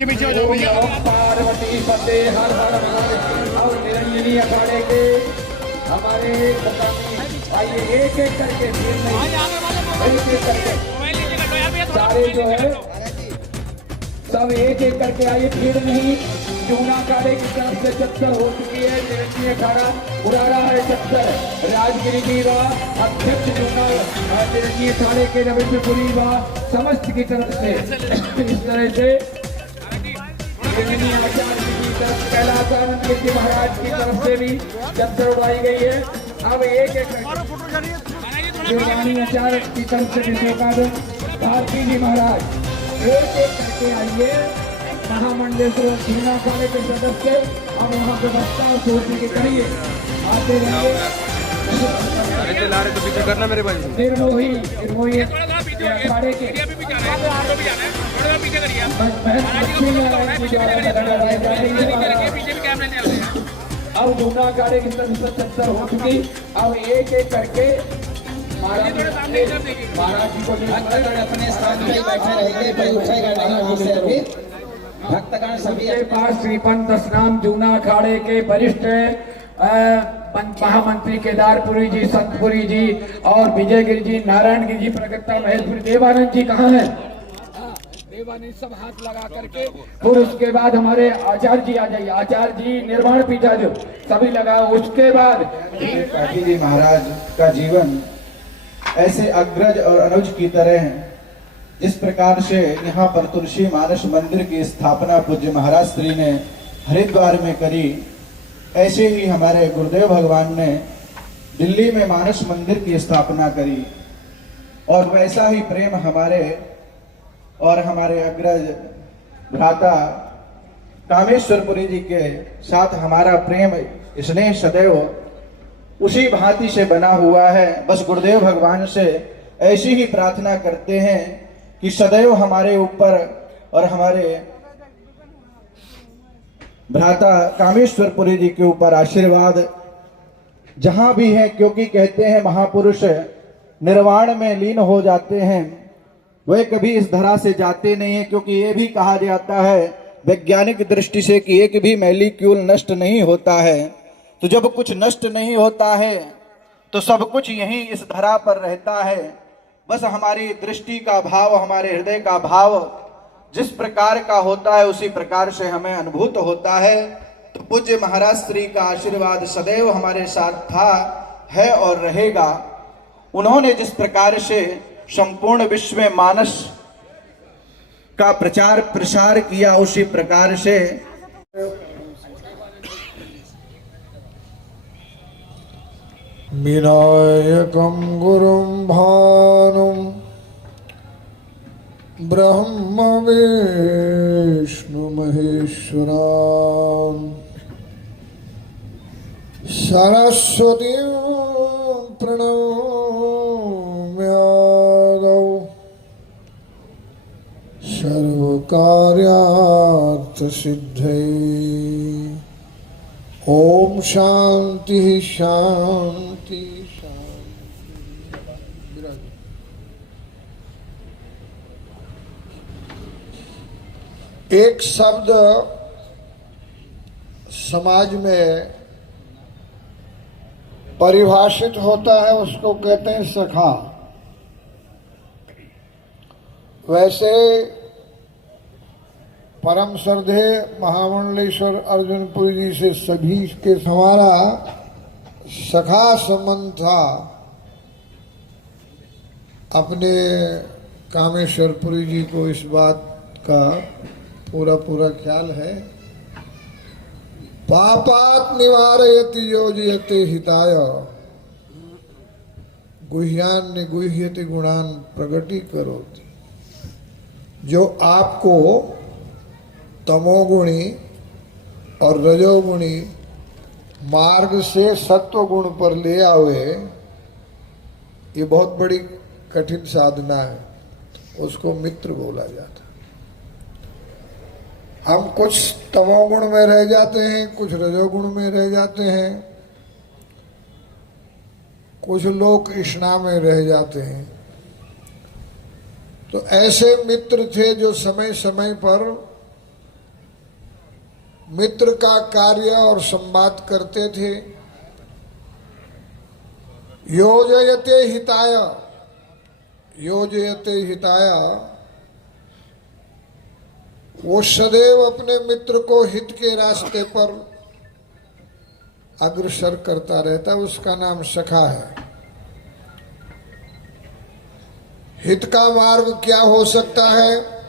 पार्वती फतेह हर हर महादेव। और निरंजनी अखाड़े के हमारे आइए एक एक करके भीड़ नहीं, एक एक करके सारे जो है सब एक एक करके आइए, भीड़ नहीं। जूना अखाड़े की तरफ से चक्कर हो चुकी है, निरंजनी अखाड़ा उड़ा रहा है चक्कर। राजगिरी की व अध्यक्ष जूना निरंजनी अखाड़े के रविंद्रपुरी व समस्त की तरफ से इस तरह से आचार्य जी की तरफ, कैलाशानंद जी महाराज की तरफ से भी चक्कर उड़ाई गई है। अब एक एक देवरानी आचार्य की तरफ से विश्वनाथ भारती जी महाराज एक एक करके आइए। महामंडलेश्वर जूना अखाड़े के सदस्य अब वहाँ व्यवस्था सोचने के करिए, आते रहिए। तो पीछे करना मेरे भाई। निर्मोही निर्मोही अखाड़े के अब जूना अखाड़े की तरफ से चक्कर हो चुकी। अब एक एक करके महाराज जी को अपने स्थान पे बैठे रहेंगे, कोई उठेगा नहीं वहाँ से। अभी भक्तगण सभी के पास श्रीपंत स्नान जूना अखाड़े के वरिष्ठ महामंत्री केदारपुरी जी, संतपुरी जी और विजयगिरी जी, नारायण गिरी जी, प्रगटा महेशपुरी, देवानंद जी कहाँ हैं? देवानंद सब हाथ लगा करके। फिर उसके बाद हमारे आचार्य जी आ जाइए, आचार्य जी निर्वाण पीठाधीश सभी लगा। उसके बाद पाटिल जी महाराज का जीवन ऐसे अग्रज और अनुज की तरह है। जिस प्रकार से यहाँ पर तुलसी मानस मंदिर की स्थापना पूज्य महाराज श्री ने हरिद्वार में करी, ऐसे ही हमारे गुरुदेव भगवान ने दिल्ली में मानस मंदिर की स्थापना करी। और वैसा ही प्रेम हमारे और हमारे अग्रज भ्राता कामेश्वरपुरी जी के साथ हमारा प्रेम स्नेह सदैव उसी भांति से बना हुआ है। बस गुरुदेव भगवान से ऐसी ही प्रार्थना करते हैं कि सदैव हमारे ऊपर और हमारे भ्राता कामेश्वरपुरी जी के ऊपर आशीर्वाद जहां भी है, क्योंकि कहते हैं महापुरुष निर्वाण में लीन हो जाते हैं, वे कभी इस धरा से जाते नहीं है। क्योंकि ये भी कहा जाता है वैज्ञानिक दृष्टि से कि एक भी मॉलिक्यूल नष्ट नहीं होता है। तो जब कुछ नष्ट नहीं होता है तो सब कुछ यहीं इस धरा पर रहता है। बस हमारी दृष्टि का भाव, हमारे हृदय का भाव जिस प्रकार का होता है उसी प्रकार से हमें अनुभूत होता है। तो पूज्य महाराज श्री का आशीर्वाद सदैव हमारे साथ था, है और रहेगा। उन्होंने जिस प्रकार से संपूर्ण विश्व में मानस का प्रचार प्रसार किया, उसी प्रकार से विनायकं गुरुं भानुं ब्रह्म विष्णु महेश्वरान् सरस्वतीं प्रणम्यादौ सर्वकार्यार्थसिद्धये। ओम शांति शांति शांति। एक शब्द समाज में परिभाषित होता है, उसको कहते हैं सखा। वैसे परम श्रद्धे महामंडलेश्वर अर्जुनपुरी जी से सभी के हमारा सखा संबंध था। अपने कामेश्वरपुरी जी को इस बात का पूरा ख्याल है। पापात् निवारयति योजयते हिताय गुह्यान् गुह्यति गुणान् प्रगटीकरोति। जो आपको तमोगुणी और रजोगुणी मार्ग से सत्व गुण पर ले आवे, ये बहुत बड़ी कठिन साधना है। उसको मित्र बोला जाता। हम कुछ तमोगुण में रह जाते हैं, कुछ रजोगुण में रह जाते हैं, कुछ लोग कृष्णा में रह जाते हैं। तो ऐसे मित्र थे जो समय समय पर मित्र का कार्य और संवाद करते थे। योजयते हिताय, योजयते हिताय, वो सदैव अपने मित्र को हित के रास्ते पर अग्रसर करता रहता, उसका नाम सखा है। हित का मार्ग क्या हो सकता है?